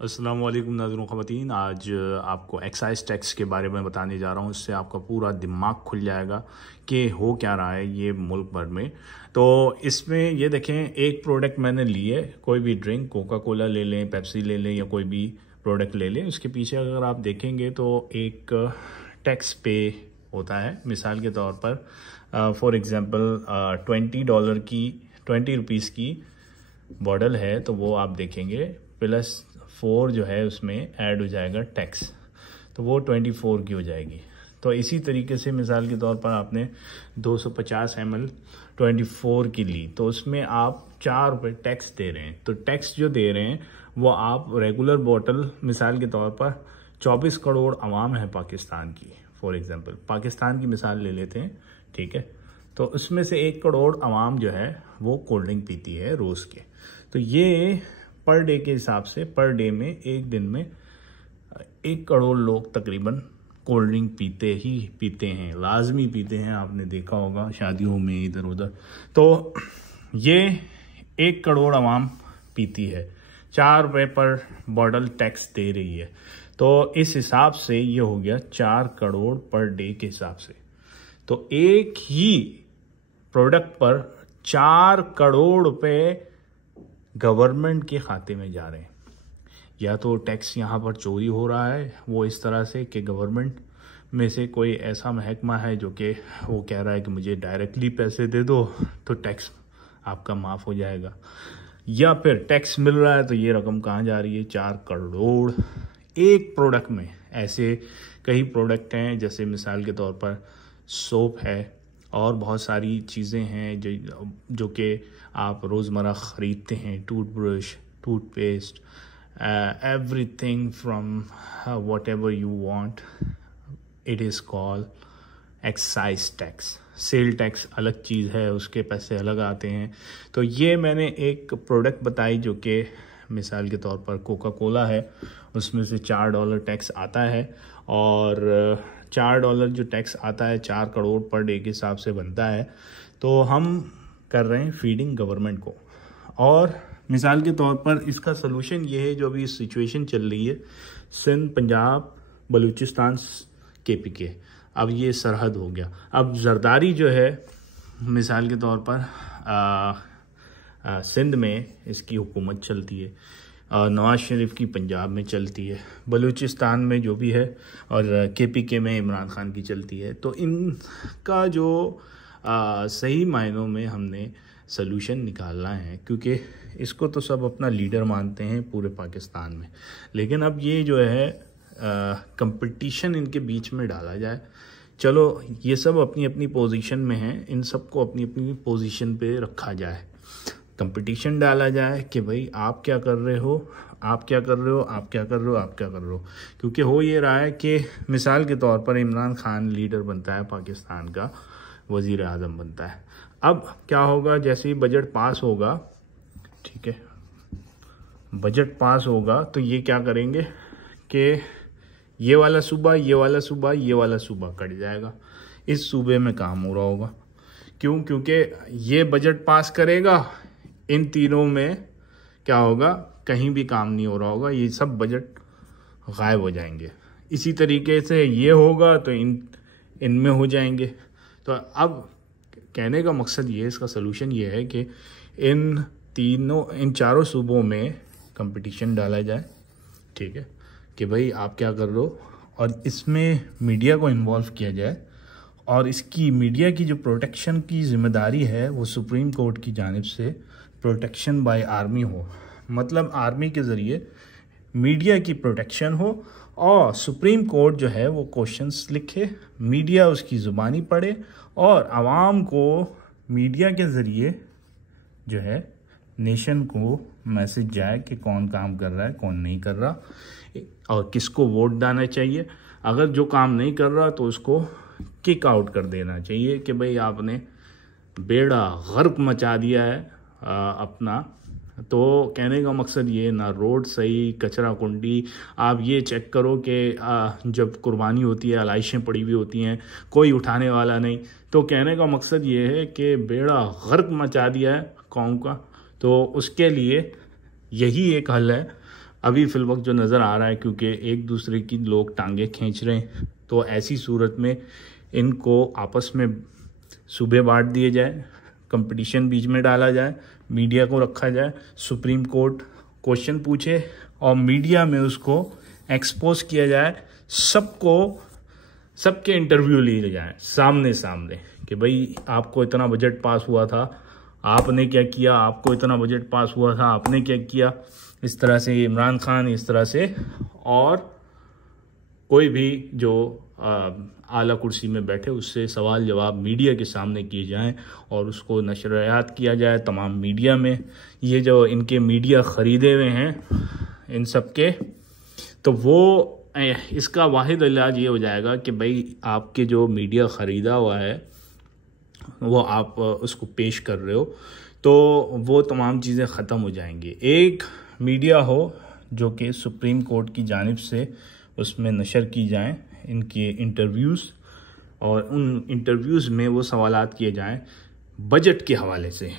अस्सलाम वालेकुम नाज़रीन ख़वातीन। आज आपको एक्साइज टैक्स के बारे में बताने जा रहा हूँ। इससे आपका पूरा दिमाग खुल जाएगा कि हो क्या रहा है ये मुल्क भर में। तो इसमें ये देखें, एक प्रोडक्ट मैंने ली है, कोई भी ड्रिंक, कोका कोला ले लें, पेप्सी ले लें या कोई भी प्रोडक्ट ले लें, उसके पीछे अगर आप देखेंगे तो एक टैक्स पे होता है। मिसाल के तौर पर फॉर एग्ज़ाम्पल $20 की, ₹20 की बॉटल है तो वो आप देखेंगे +4 जो है उसमें ऐड हो जाएगा टैक्स, तो वो 24 की हो जाएगी। तो इसी तरीके से मिसाल के तौर पर आपने 250 ml 24 की ली तो उसमें आप ₹4 टैक्स दे रहे हैं। तो टैक्स जो दे रहे हैं वो आप रेगुलर बॉटल, मिसाल के तौर पर 24 करोड़ आवाम है पाकिस्तान की, फॉर एग्जांपल पाकिस्तान की मिसाल ले लेते हैं, ठीक है। तो उसमें से 1 करोड़ आवाम जो है वो कोल्ड ड्रिंक पीती है रोज़ के। तो ये पर डे के हिसाब से, पर डे में, एक दिन में 1 करोड़ लोग तकरीबन कोल्ड ड्रिंक पीते हैं, लाजमी पीते हैं। आपने देखा होगा शादियों में इधर उधर। तो ये 1 करोड़ आवाम पीती है, ₹4 पर बॉटल टैक्स दे रही है। तो इस हिसाब से ये हो गया 4 करोड़ पर डे के हिसाब से। तो एक ही प्रोडक्ट पर 4 करोड़ रुपए गवर्नमेंट के खाते में जा रहे हैं। या तो टैक्स यहाँ पर चोरी हो रहा है वो इस तरह से कि गवर्नमेंट में से कोई ऐसा महकमा है जो कि वो कह रहा है कि मुझे डायरेक्टली पैसे दे दो तो टैक्स आपका माफ़ हो जाएगा, या फिर टैक्स मिल रहा है तो ये रकम कहाँ जा रही है, 4 करोड़ एक प्रोडक्ट में। ऐसे कई प्रोडक्ट हैं, जैसे मिसाल के तौर पर सोप है और बहुत सारी चीज़ें हैं जो कि आप रोज़मर्रा ख़रीदते हैं, toothbrush, toothpaste, everything from what ever you want, it is called excise tax. Sale tax अलग चीज़ है, उसके पैसे अलग आते हैं। तो ये मैंने एक प्रोडक्ट बताई जो कि मिसाल के तौर पर कोका कोला है, उसमें से $4 टैक्स आता है और $4 जो टैक्स आता है 4 करोड़ पर डे के हिसाब से बनता है। तो हम कर रहे हैं फीडिंग गवर्नमेंट को। और मिसाल के तौर पर इसका सलूशन ये है, जो अभी सिचुएशन चल रही है सिंध, पंजाब, बलूचिस्तान, KPK, अब ये सरहद हो गया। अब जरदारी जो है मिसाल के तौर पर सिंध में इसकी हुकूमत चलती है, नवाज शरीफ की पंजाब में चलती है, बलूचिस्तान में जो भी है, और KPK में इमरान खान की चलती है। तो इनका जो सही मायनों में हमने सलूशन निकालना है, क्योंकि इसको तो सब अपना लीडर मानते हैं पूरे पाकिस्तान में। लेकिन अब ये जो है कंपटीशन इनके बीच में डाला जाए। चलो ये सब अपनी अपनी पोजीशन में हैं, इन सबको अपनी अपनी पोजीशन पे रखा जाए, कंपटीशन डाला जाए कि भाई आप क्या कर रहे हो, आप क्या कर रहे हो, आप क्या कर रहे हो, आप क्या कर रहे हो। क्योंकि हो ये रहा है कि मिसाल के तौर पर इमरान खान लीडर बनता है पाकिस्तान का, वज़ीर आज़म बनता है। अब क्या होगा, जैसे ही बजट पास होगा, ठीक है, बजट पास होगा तो ये क्या करेंगे कि ये वाला सूबा, ये वाला सूबा, ये वाला सूबा कट जाएगा, इस सूबे में काम हो रहा होगा। क्यों? क्योंकि ये बजट पास करेगा, इन तीनों में क्या होगा, कहीं भी काम नहीं हो रहा होगा, ये सब बजट गायब हो जाएंगे। इसी तरीके से ये होगा तो इनमें हो जाएंगे। तो अब कहने का मकसद ये, इसका सलूशन ये है कि इन चारों सूबों में कंपटीशन डाला जाए, ठीक है, कि भाई आप क्या कर रहे हो, और इसमें मीडिया को इन्वॉल्व किया जाए। और इसकी मीडिया की जो प्रोटेक्शन की जिम्मेदारी है वो सुप्रीम कोर्ट की जानिब से प्रोटेक्शन बाय आर्मी हो, मतलब आर्मी के ज़रिए मीडिया की प्रोटेक्शन हो, और सुप्रीम कोर्ट जो है वो क्वेश्चंस लिखे, मीडिया उसकी ज़ुबानी पढ़े, और आवाम को मीडिया के ज़रिए जो है नेशन को मैसेज जाए कि कौन काम कर रहा है, कौन नहीं कर रहा, और किसको वोट डालना चाहिए। अगर जो काम नहीं कर रहा तो उसको किक आउट कर देना चाहिए कि भाई आपने बेड़ा गर्क मचा दिया है अपना। तो कहने का मकसद ये, ना रोड सही, कचरा कुंडी। आप ये चेक करो कि जब कुर्बानी होती है आलाइशें पड़ी हुई होती हैं, कोई उठाने वाला नहीं। तो कहने का मकसद ये है कि बेड़ा गर्क मचा दिया है कौम का। तो उसके लिए यही एक हल है, अभी फिलवक्त जो नज़र आ रहा है, क्योंकि एक दूसरे की लोग टांगे खींच रहे हैं, तो ऐसी सूरत में इनको आपस में सूबे बांट दिए जाए, कंपटीशन बीच में डाला जाए, मीडिया को रखा जाए, सुप्रीम कोर्ट क्वेश्चन पूछे और मीडिया में उसको एक्सपोज किया जाए, सबके इंटरव्यू लिए जाए सामने सामने कि भाई आपको इतना बजट पास हुआ था, आपने क्या किया, आपको इतना बजट पास हुआ था, आपने क्या किया। इस तरह से इमरान खान, इस तरह से और कोई भी जो आला कुर्सी में बैठे, उससे सवाल जवाब मीडिया के सामने किए जाएं और उसको नशरियात किया जाए तमाम मीडिया में। ये जो इनके मीडिया ख़रीदे हुए हैं इन सब के, तो वो इसका वाहिद इलाज ये हो जाएगा कि भाई आपके जो मीडिया ख़रीदा हुआ है वो आप उसको पेश कर रहे हो, तो वो तमाम चीज़ें ख़त्म हो जाएंगी। एक मीडिया हो जो कि सुप्रीम कोर्ट की जानिब से उसमें नशर की जाएं इनके इंटरव्यूज़, और उन इंटरव्यूज़ में वो सवालात किए जाएं बजट के हवाले से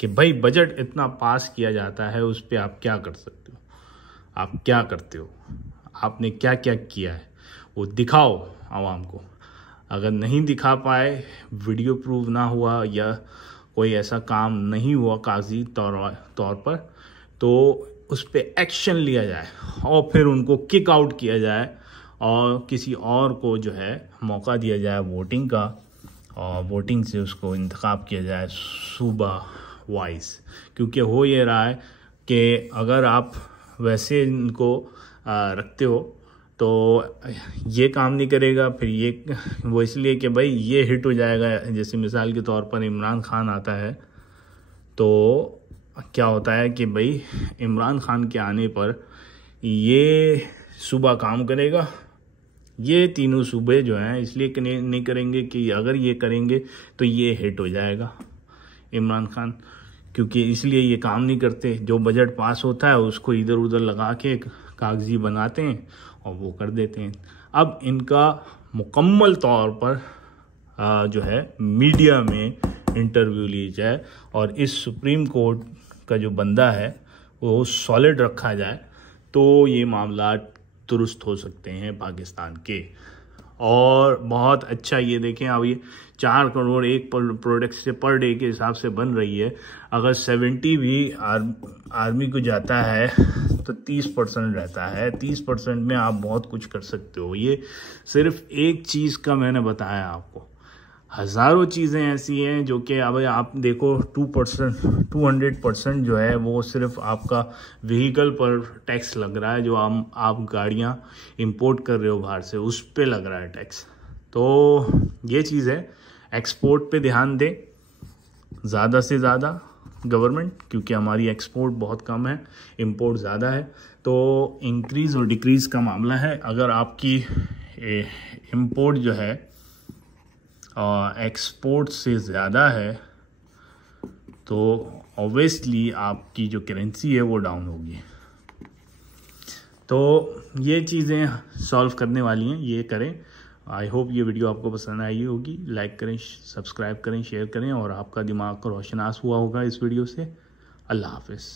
कि भाई बजट इतना पास किया जाता है, उस पर आप क्या कर सकते हो, आप क्या करते हो, आपने क्या क्या किया है, वो दिखाओ आवाम को। अगर नहीं दिखा पाए, वीडियो प्रूव ना हुआ या कोई ऐसा काम नहीं हुआ कागजी तौर पर, तो उस पर एक्शन लिया जाए और फिर उनको किक आउट किया जाए और किसी और को जो है मौका दिया जाए वोटिंग का, और वोटिंग से उसको इंतखाब किया जाए सूबा वाइज। क्योंकि हो ये रहा है कि अगर आप वैसे इनको रखते हो तो ये काम नहीं करेगा, फिर ये वो इसलिए कि भाई ये हिट हो जाएगा। जैसे मिसाल के तौर पर इमरान खान आता है, तो क्या होता है कि भाई इमरान खान के आने पर ये सूबा काम करेगा, ये तीनों सूबे जो हैं इसलिए नहीं करेंगे कि अगर ये करेंगे तो ये हिट हो जाएगा इमरान खान, क्योंकि इसलिए ये काम नहीं करते। जो बजट पास होता है उसको इधर उधर लगा के कागजी बनाते हैं और वो कर देते हैं। अब इनका मुकम्मल तौर पर जो है मीडिया में इंटरव्यू ली जाए और इस सुप्रीम कोर्ट का जो बंदा है वो सॉलिड रखा जाए, तो ये मामला दुरुस्त हो सकते हैं पाकिस्तान के। और बहुत अच्छा, ये देखें अब ये 4 करोड़ एक प्रोडक्ट से पर डे के हिसाब से बन रही है। अगर 70 भी आर्मी को जाता है तो 30% रहता है। 30% में आप बहुत कुछ कर सकते हो। ये सिर्फ एक चीज़ का मैंने बताया आपको, हज़ारों चीज़ें ऐसी हैं जो कि अब आप देखो 200% जो है वो सिर्फ आपका व्हीकल पर टैक्स लग रहा है। जो आप गाड़ियाँ इंपोर्ट कर रहे हो बाहर से, उस पे लग रहा है टैक्स। तो ये चीज़ है, एक्सपोर्ट पे ध्यान दे ज़्यादा से ज़्यादा गवर्नमेंट, क्योंकि हमारी एक्सपोर्ट बहुत कम है, इंपोर्ट ज़्यादा है। तो इंक्रीज़ और डिक्रीज़ का मामला है। अगर आपकी इंपोर्ट जो है एक्सपोर्ट से ज़्यादा है तो ऑब्वियसली आपकी जो करेंसी है वो डाउन होगी। तो ये चीज़ें सॉल्व करने वाली हैं, ये करें। आई होप ये वीडियो आपको पसंद आई होगी। लाइक करें, सब्सक्राइब करें, शेयर करें और आपका दिमाग रोशनास हुआ होगा इस वीडियो से। अल्लाह हाफिज़।